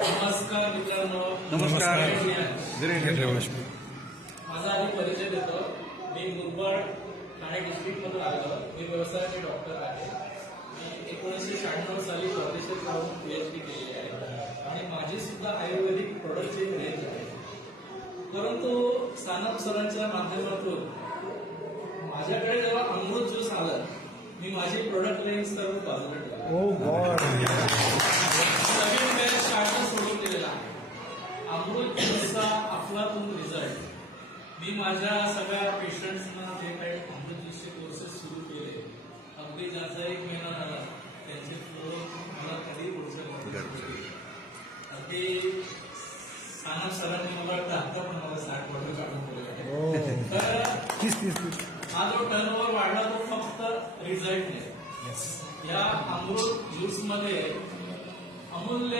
नमस्कार मित्रांनो. नमस्कार. माझा आधी परिचय देतो. मी मुरबाड ठाणे डिस्ट्रिक्टमधून आलो. मी व्यवसायाचे डॉक्टर आहे. मी 1996 साली परदेशात जाऊन PhD केली आहे आणि माझी सुद्धा आयुर्वेदिक प्रोडक्टची रेंज आहे. परंतु सानप सरांच्या माध्यमातून माझ्याकडे जेव्हा अमृत ज्यूस आलं, मी माझी प्रोडक्ट रेंज सर्व बाजूला ठेवली. नवीन बॅच काढणं सोडून दिलेला आहे. अमृत ज्यूसचा अफलातून रिझल्ट. मी माझ्या सगळ्या पेशंट्सना जे काही अमृत ज्यूसचे कोर्सेस सुरू केले, अगदी ज्याचा 1 महिना झाला, त्यांचे फ्लो मला कधी अगदी सानप सरांनी मला वाटतं आता पण मला 60 बॉटल काढून दिले. तर हा जो टर्नओव्हर वाढला तो फक्त रिझल्टने. या अमृत ज्यूसमध्ये अमूल्य